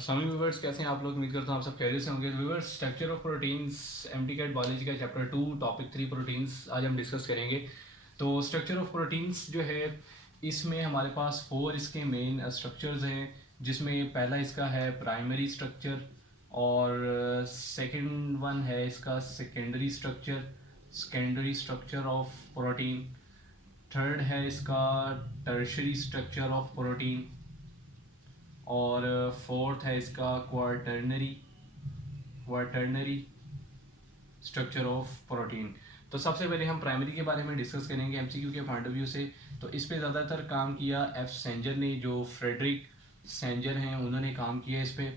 अस्सलाम व्यूवर्स, कैसे हैं आप लोग? उम्मीद करता हूँ आप सब खैरियत से होंगे। व्यूवर्स, स्ट्रक्चर ऑफ प्रोटीन्स एमटी कैट बायोलॉजी का चैप्टर 2 टॉपिक 3 प्रोटीन्स आज हम डिस्कस करेंगे। तो स्ट्रक्चर ऑफ प्रोटीन्स जो है, इसमें हमारे पास 4 इसके मेन स्ट्रक्चर्स हैं, जिसमें पहला इसका है प्राइमरी स्ट्रक्चर, और सेकंड वन है इसका secondary structure of protein. Third है इसका टर्शरी स्ट्रक्चर ऑफ प्रोटीन, और फोर्थ है इसका क्वार्टरनरी स्ट्रक्चर ऑफ प्रोटीन। तो सबसे पहले हम प्राइमरी के बारे में डिस्कस करेंगे एमसीक्यू के पॉइंट ऑफ व्यू से। तो इस पे ज़्यादातर काम किया एफ सेंजर ने, जो फ्रेडरिक सेंजर हैं उन्होंने काम किया इस पे,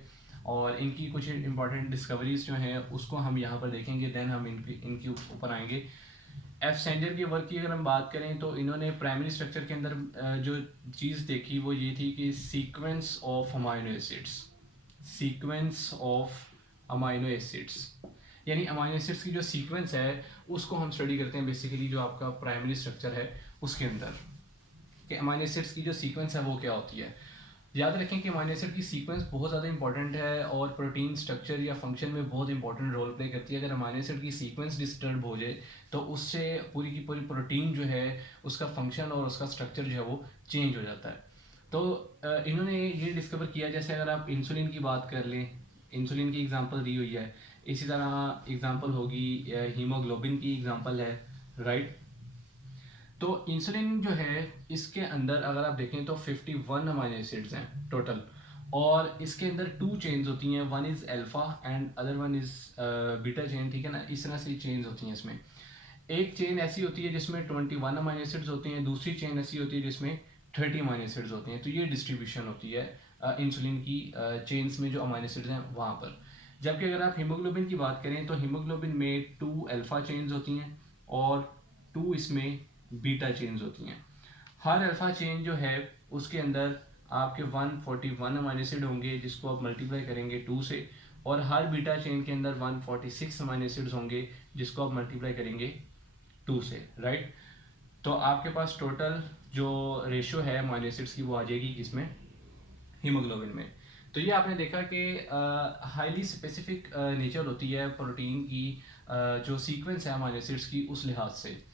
और इनकी कुछ इंपॉर्टेंट डिस्कवरीज जो हैं उसको हम यहाँ पर देखेंगे, देन हम इनके ऊपर आएंगे। एफ सेंजर के वर्क की अगर हम बात करें तो इन्होंने प्राइमरी स्ट्रक्चर के अंदर जो चीज़ देखी वो ये थी कि सीक्वेंस ऑफ अमाइनो एसिड्स, यानी अमाइनो एसिड्स की जो सीक्वेंस है उसको हम स्टडी करते हैं बेसिकली, जो आपका प्राइमरी स्ट्रक्चर है उसके अंदर, कि अमाइनो एसिड्स की जो सीक्वेंस है वो क्या होती है। याद रखें कि अमाइनो एसिड की सीक्वेंस बहुत ज़्यादा इंपॉर्टेंट है और प्रोटीन स्ट्रक्चर या फंक्शन में बहुत इंपॉर्टेंट रोल प्ले करती है। अगर अमाइनो एसिड की सीक्वेंस डिस्टर्ब हो जाए तो उससे पूरी की पूरी प्रोटीन जो है उसका फंक्शन और उसका स्ट्रक्चर जो है वो चेंज हो जाता है। तो इन्होंने ये डिस्कवर किया, जैसे अगर आप इंसुलिन की बात कर लें, इंसुलिन की एग्जांपल दी हुई है, इसी तरह एग्जांपल होगी हीमोग्लोबिन की एग्जांपल है, राइट। तो इंसुलिन जो है इसके अंदर अगर आप देखें तो 51 अमाइनो एसिड्स हैं टोटल, और इसके अंदर 2 चेन्स होती हैं, one is alpha and other one is beta chain, ठीक है ना। इस तरह से चेन्स होती हैं इसमें। एक चेन ऐसी होती है जिसमें 21 अमाइनो एसिड्स होते हैं, दूसरी चेन ऐसी होती है जिसमें 30 अमाइनो एसिड्स होते हैं। तो ये डिस्ट्रीब्यूशन होती है इंसुलिन की चेन्स में जो अमाइनो एसिड्स हैं वहाँ पर। जबकि अगर आप हीमोग्लोबिन की बात करें तो हीमोग्लोबिन में 2 अल्फा चेन्स होती हैं और 2 इसमें बीटा चेन्स होती हैं। हर अल्फा चेन जो है उसके अंदर आपके 141 अमाइनो एसिड होंगे, जिसको आप मल्टीप्लाई करेंगे 2 से, और हर बीटा चेन के अंदर 146 अमाइनो एसिड्स होंगे, जिसको आप मल्टीप्लाई करेंगे 2 से, राइट। तो आपके पास टोटल जो रेशियो है अमाइनो एसिड्स की वो आ जाएगी किसमें? हीमोग्लोबिन में। तो ये आपने देखा कि हाईली स्पेसिफिक नेचर होती है प्रोटीन की, जो सीक्वेंस है अमाइनो एसिड्स की उस लिहाज से।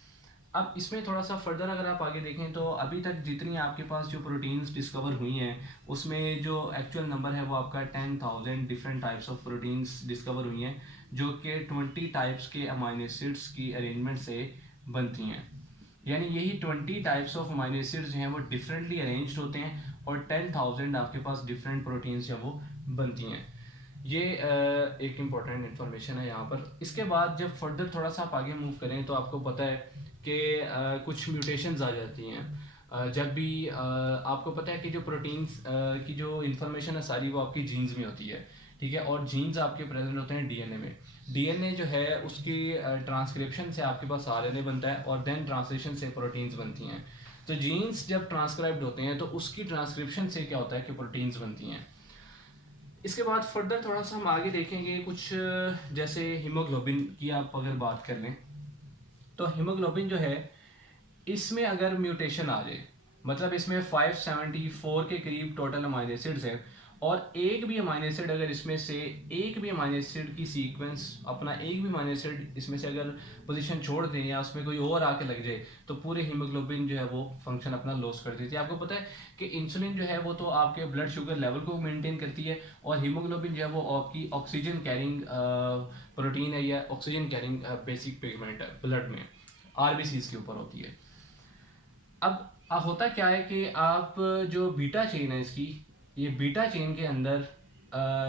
अब इसमें थोड़ा सा फर्दर अगर आप आगे देखें तो अभी तक जितनी आपके पास जो प्रोटीन्स डिस्कवर हुई हैं उसमें जो एक्चुअल नंबर है वो आपका 10,000 different types of proteins discover हुई हैं, जो कि 20 टाइप्स के अमाइनो एसिड्स की अरेंजमेंट से बनती हैं। यानी यही 20 टाइप्स ऑफ अमाइनो एसिड्स जो हैं वो डिफरेंटली अरेंज्ड होते हैं और 10,000 आपके पास डिफरेंट प्रोटीन्स जो वो बनती हैं। ये एक इम्पॉर्टेंट इन्फॉर्मेशन है यहाँ पर। इसके बाद जब फर्दर थोड़ा सा आप आगे मूव करें तो आपको पता है कि कुछ म्यूटेशंस आ जाती हैं। जब भी आपको पता है कि जो प्रोटीन्स की जो इन्फॉर्मेशन है सारी वो आपकी जीन्स में होती है, ठीक है, और जीन्स आपके प्रेजेंट होते हैं डीएनए में। डीएनए जो है उसकी ट्रांसक्रिप्शन से आपके पास आरएनए बनता है और देन ट्रांसलेशन से प्रोटीन्स बनती हैं। तो जीन्स जब ट्रांसक्राइब्ड होते हैं तो उसकी ट्रांसक्रिप्शन से क्या होता है कि प्रोटीन्स बनती हैं। इसके बाद फर्दर थोड़ा सा हम आगे देखेंगे कुछ, जैसे हीमोग्लोबिन की आप अगर बात कर लें तो हीमोग्लोबिन जो है इसमें अगर म्यूटेशन आ जाए, मतलब इसमें 574 के करीब टोटल अमाइनो एसिड्स हैं, और एक भी अमाइनो एसिड अगर इसमें से एक भी अमाइनो एसिड की सीक्वेंस अपना एक भी अमाइनो एसिड इसमें से अगर पोजीशन छोड़ दें या उसमें कोई और आके लग जाए तो पूरे हीमोग्लोबिन जो है वो फंक्शन अपना लॉस कर देती है। आपको पता है कि इंसुलिन जो है वो तो आपके ब्लड शुगर लेवल को मेंटेन करती है, और हीमोग्लोबिन जो है वो आपकी ऑक्सीजन कैरिंग प्रोटीन है या ऑक्सीजन कैरिंग बेसिक पिगमेंट है ब्लड में, आरबीसीज के ऊपर होती है। अब होता क्या है कि आप जो बीटा चेन है इसकी, ये बीटा चेन के अंदर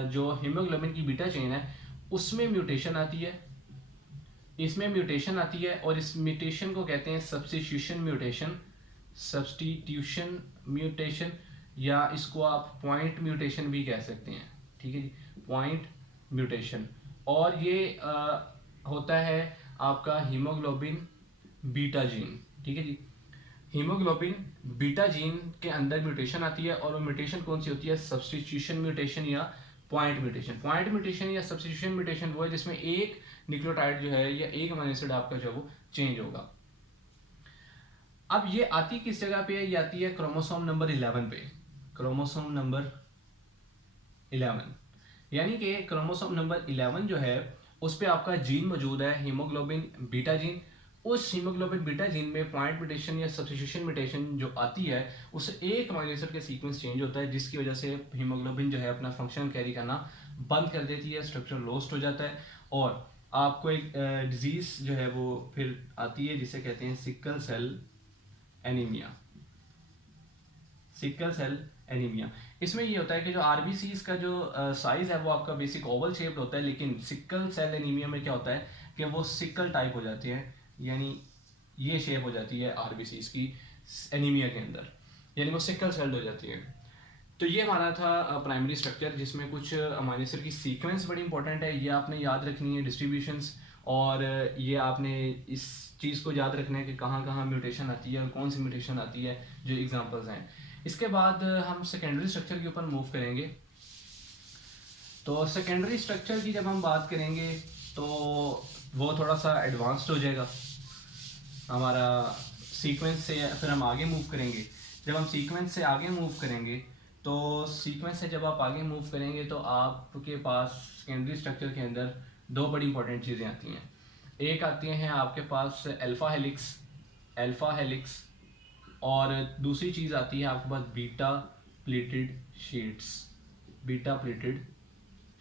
जो हीमोग्लोबिन की बीटा चेन है उसमें म्यूटेशन आती है, इसमें म्यूटेशन आती है, और इस म्यूटेशन को कहते हैं सब्सटीट्यूशन म्यूटेशन, या इसको आप पॉइंट म्यूटेशन भी कह सकते हैं, ठीक है जी, पॉइंट म्यूटेशन। और ये होता है आपका हीमोग्लोबिन बीटा जीन, ठीक है जी। हीमोग्लोबिन बीटा जीन के अंदर म्यूटेशन आती है, और वो म्यूटेशन कौन सी होती है? सब्स्टिट्यूशन म्यूटेशन या पॉइंट म्यूटेशन। पॉइंट म्यूटेशन या सब्स्टिट्यूशन म्यूटेशन वो है जिसमें एक न्यूक्लियोटाइड जो है या एक अमीनो एसिड आपका जो है वो चेंज होगा। अब ये आती किस जगह पे है? ये आती है क्रोमोसोम नंबर 11 पे। क्रोमोसोम नंबर 11, यानी कि क्रोमोसोम नंबर 11 जो है उस पर आपका जीन मौजूद है, हीमोग्लोबिन बीटा जीन। उस हीमोग्लोबिन बीटा जीन में पॉइंट म्यूटेशन या सब्स्टिट्यूशन म्यूटेशन जो आती है उससे एक अमीनो एसिड का सीक्वेंस चेंज होता है, जिसकी वजह से हीमोग्लोबिन जो है अपना फंक्शन कैरी करना बंद कर देती है, स्ट्रक्चर लॉस्ट हो जाता है और आपको एक डिजीज जो है वो फिर आती है जिसे कहते हैं sickle cell anaemia. Sickle cell anaemia, इसमें ये होता है कि जो आरबीसीज का जो साइज है वो आपका बेसिक ओवल शेप्ड होता है, लेकिन सिकल सेल एनीमिया में क्या होता है कि वो सिकल टाइप हो जाती है, यानी ये शेप हो जाती है आरबीसीज की एनीमिया के अंदर, यानी वो सिकल सेल्ड हो जाती है। तो ये हमारा था प्राइमरी स्ट्रक्चर, जिसमें कुछ अमीनो एसिड की सीक्वेंस बड़ी इंपॉर्टेंट है, ये आपने याद रखनी है डिस्ट्रीब्यूशंस, और ये आपने इस चीज़ को याद रखना है कि कहाँ कहाँ म्यूटेशन आती है और कौन सी म्यूटेशन आती है, जो एग्जांपल्स हैं। इसके बाद हम सेकेंडरी स्ट्रक्चर के ऊपर मूव करेंगे। तो सेकेंडरी स्ट्रक्चर की जब हम बात करेंगे तो वो थोड़ा सा एडवांस्ड हो जाएगा हमारा सीक्वेंस से, फिर हम आगे मूव करेंगे। जब हम सीक्वेंस से आगे मूव करेंगे तो सीक्वेंस से जब आप आगे मूव करेंगे तो आपके पास सेकेंडरी स्ट्रक्चर के अंदर दो बड़ी इंपॉर्टेंट चीज़ें आती हैं। एक आती हैं आपके पास अल्फा हेलिक्स, और दूसरी चीज़ आती है आपके पास बीटा प्लेटेड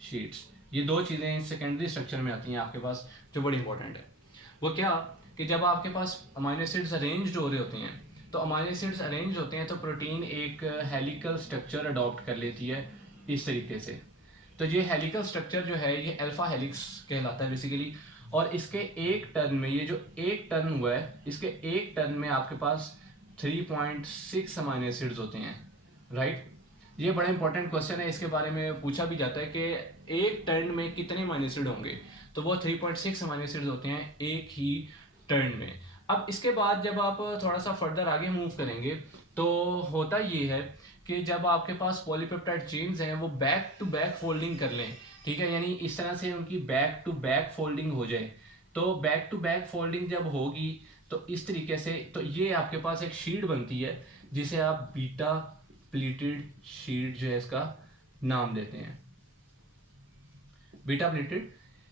शीट्स। ये दो चीज़ें सेकेंडरी स्ट्रक्चर में आती हैं आपके पास जो बड़ी इंपॉर्टेंट है। वो क्या कि जब आपके पास अमीनो एसिड्स अरेंज्ड हो रहे होते हैं, तो अमीनो एसिड्स अरेंज होते हैं तो प्रोटीन एक हेलिकल स्ट्रक्चर अडॉप्ट कर लेती है इस तरीके से। तो ये हेलिकल स्ट्रक्चर जो है ये अल्फा हेलिक्स कहलाता है बेसिकली, और इसके एक टर्न में, ये जो एक टर्न हुआ है, इसके एक टर्न में आपके पास 3.6 अमीनो एसिड्स होते हैं, राइट। ये बड़ा इंपॉर्टेंट क्वेश्चन है, इसके बारे में पूछा भी जाता है कि एक टर्न में कितने अमीनो एसिड होंगे, तो वो 3.6 अमीनो एसिड्स होते हैं एक ही टर्न में। अब इसके बाद जब आप थोड़ा सा फर्दर आगे मूव करेंगे तो होता ये है कि जब आपके पास पॉलीपेप्टाइड चेन्स हैं वो बैक टू बैक फोल्डिंग कर लें, ठीक है, यानी इस तरह से उनकी बैक टू बैक फोल्डिंग हो जाए। तो बैक टू बैक फोल्डिंग जब होगी तो इस तरीके से, तो ये आपके पास एक शीट बनती है जिसे आप बीटा प्लीटेड शीट जो है इसका नाम देते हैं, बीटा प्लीटेड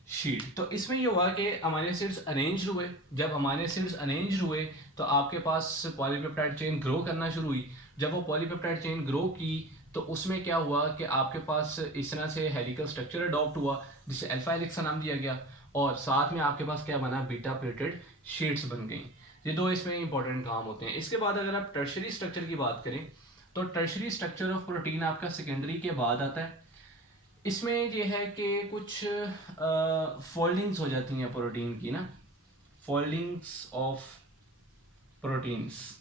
शीट। तो इसमें ये हुआ कि अमीनो एसिड्स अरेंज हुए। जब अमीनो एसिड्स अरेंज हुए तो आपके पास पॉलीपेप्टाइड चेन ग्रो करना शुरू हुई। जब वो पॉलीपेप्टाइड चेन ग्रो की तो उसमें क्या हुआ कि आपके पास इस तरह से हेलिकल स्ट्रक्चर अडॉप्ट हुआ जिसे अल्फा हेलिक्स का नाम दिया गया, और साथ में आपके पास क्या बना, बीटा प्लेटेड शीट्स बन गई। ये दो इसमें इंपॉर्टेंट काम होते हैं। इसके बाद अगर आप टर्शरी स्ट्रक्चर की बात करें तो टर्शरी स्ट्रक्चर ऑफ प्रोटीन आपका सेकेंडरी के बाद आता है। इसमें ये है कि कुछ फोल्डिंग्स हो जाती हैं प्रोटीन की ना, फोल्डिंग्स ऑफ प्रोटीन्स।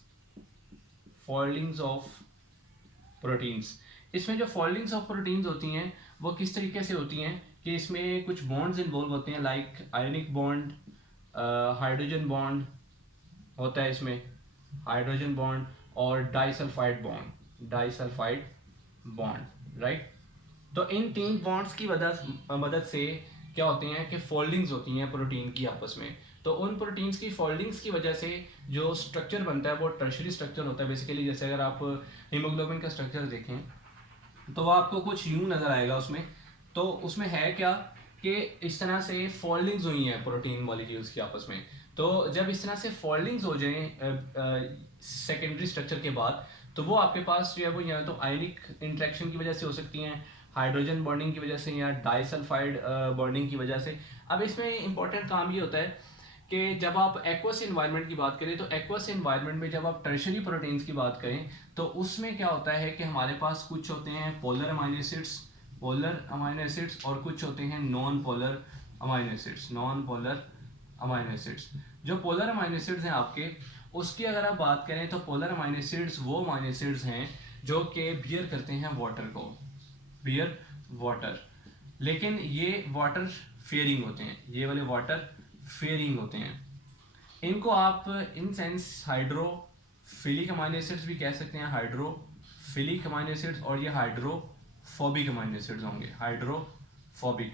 इसमें जो फोल्डिंग्स ऑफ प्रोटीन्स होती हैं वो किस तरीके से होती हैं कि इसमें कुछ बॉन्ड्स इन्वॉल्व होते हैं, like ionic bond, hydrogen bond होता है इसमें, हाइड्रोजन बॉन्ड, और डाइसल्फाइड बॉन्ड, राइट। तो इन तीन बॉन्ड्स की मदद से क्या होते हैं कि फोल्डिंग्स होती हैं प्रोटीन की आपस में। तो उन प्रोटीन्स की फोल्डिंग्स की वजह से जो स्ट्रक्चर बनता है वो टर्शरी स्ट्रक्चर होता है बेसिकली। जैसे अगर आप हीमोग्लोबिन का स्ट्रक्चर देखें तो वो आपको कुछ यूं नज़र आएगा उसमें। तो उसमें है क्या कि इस तरह से फोल्डिंग्स हुई हैं प्रोटीन मॉलिक्यूल्स की आपस में। तो जब इस तरह से फोल्डिंग्स हो जाएं सेकेंडरी स्ट्रक्चर के बाद, तो वो आपके पास जो है वो या तो आयनिक इंटरेक्शन की वजह से हो सकती हैं, हाइड्रोजन बॉन्डिंग की वजह से, या डाइसल्फाइड बॉन्डिंग की वजह से। अब इसमें इंपॉर्टेंट काम ये होता है कि जब आप एक्वस एनवायरनमेंट की बात करें तो एक्वस एनवायरनमेंट में जब आप टर्शरी प्रोटीन्स की बात करें तो उसमें क्या होता है कि हमारे पास कुछ होते हैं पोलर अमीनो एसिड्स और कुछ होते हैं नॉन पोलर अमीनो एसिड्स। जो पोलर अमीनो एसिड्स हैं आपके, उसकी अगर आप बात करें तो पोलर अमीनो एसिड्स वो अमीनो एसिड्स हैं जो कि बियर करते हैं वाटर, लेकिन ये वाटर फेयरिंग होते हैं, ये वाले वाटर फेयरिंग होते हैं। इनको आप in sense hydrophilic amino acids भी कह सकते हैं, हाइड्रोफिलिक अमीनो एसिड्स, और ये हाइड्रोफोबिक अमीनो एसिड्स होंगे, हाइड्रोफोबिक।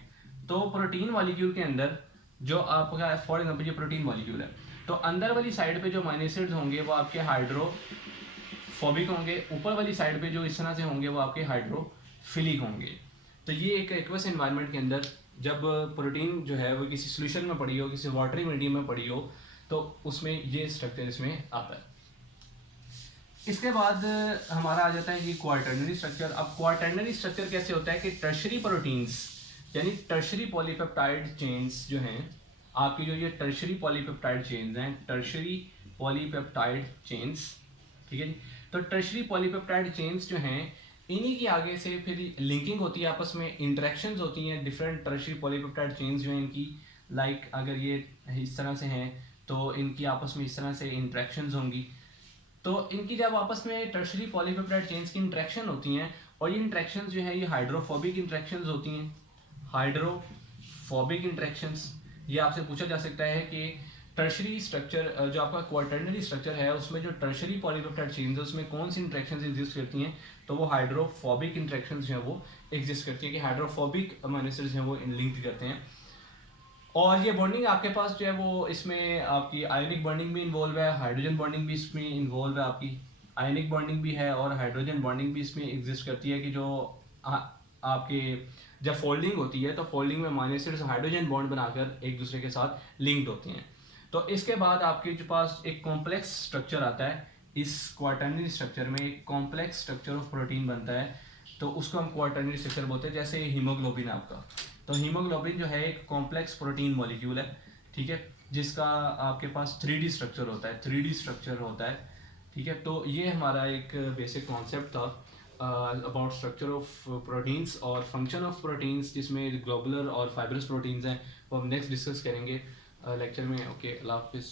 तो प्रोटीन मॉलिक्यूल के अंदर जो आपका, फॉर एग्जांपल ये प्रोटीन मॉलिक्यूल है, तो अंदर वाली साइड पे जो अमीनो एसिड्स होंगे वो आपके हाइड्रोफोबिक होंगे, ऊपर वाली साइड पे जो इस तरह से होंगे वो आपके हाइड्रोफिलिक होंगे। तो ये एक एक्वस एनवायरनमेंट के अंदर जब प्रोटीन जो है वो किसी सोल्यूशन में पड़ी हो, किसी वाटरी मीडियम में पड़ी हो, तो उसमें ये स्ट्रक्चर इसमें आता है। इसके बाद हमारा आ जाता है ये क्वार्टरनरी स्ट्रक्चर। अब क्वार्टरनरी स्ट्रक्चर कैसे होता है कि टर्शरी प्रोटीन्स यानी टर्शरी पॉलीपेप्टाइड चेन्स जो हैं आपकी, जो ये टर्शरी पॉलीपेप्टाइड चेन्स हैं, टर्शरी पॉलीपेप्टाइड चेन्स, ठीक है जी। तो टर्शरी पॉलीपेप्टाइड चेन्स जो हैं इन्हीं की आगे से फिर लिंकिंग होती है, आपस में इंटरेक्शंस होती हैं डिफरेंट टर्शरी पॉलीपेप्टाइड चेन्स जो हैं इनकी, लाइक अगर ये इस तरह से हैं तो इनकी आपस में इस तरह से इंटरेक्शंस होंगी। तो इनकी जब आपस में टर्शरी पॉलीपेप्टाइड चेन्स की इंटरेक्शन होती हैं, और ये इंटरेक्शंस जो है ये हाइड्रोफोबिक इंटरेक्शंस होती हैं, हाइड्रोफोबिक इंटरेक्शंस। ये आपसे पूछा जा सकता है कि टर्शरी स्ट्रक्चर जो आपका क्वार्टरनरी स्ट्रक्चर है उसमें जो टर्शरी पॉलीपेप्टाइड चेन्स है उसमें कौन सी इंटरेक्शंस एग्जिस्ट करती हैं, तो वो हाइड्रोफोबिक इंटरेक्शंस जो है वो एग्जिस्ट करती हैं कि हाइड्रोफोबिक अमीनो एसिड्स हैं वो लिंक करते हैं। और ये बॉन्डिंग आपके पास जो है वो इसमें आपकी आयनिक बॉन्डिंग भी इन्वॉल्व है, हाइड्रोजन बॉन्डिंग भी इसमें इन्वॉल्व है, आपकी आयनिक बॉन्डिंग भी है और हाइड्रोजन बॉन्डिंग भी इसमें एग्जिस्ट करती है कि जो आपके जब फोल्डिंग होती है तो फोल्डिंग में अमीनो एसिड्स हाइड्रोजन बॉन्ड बनाकर एक दूसरे के साथ लिंक्ड होती हैं। तो इसके बाद आपके जो पास एक कॉम्प्लेक्स स्ट्रक्चर आता है, इस क्वार्टरनरी स्ट्रक्चर में एक कॉम्प्लेक्स स्ट्रक्चर ऑफ प्रोटीन बनता है, तो उसको हम क्वार्टरनरी स्ट्रक्चर बोलते हैं। जैसे हीमोग्लोबिन आपका, तो हीमोग्लोबिन जो है एक कॉम्प्लेक्स प्रोटीन मॉलिक्यूल है, ठीक है, जिसका आपके पास 3D स्ट्रक्चर होता है, 3D स्ट्रक्चर होता है, ठीक है। तो ये हमारा एक बेसिक कॉन्सेप्ट था अबाउट स्ट्रक्चर ऑफ प्रोटीन्स और फंक्शन ऑफ प्रोटीन्स, जिसमें ग्लोबुलर और फाइब्रस प्रोटीन्स हैं, वो हम नेक्स्ट डिस्कस करेंगे लेक्चर में। ओके, अल्लाह हाफिज़।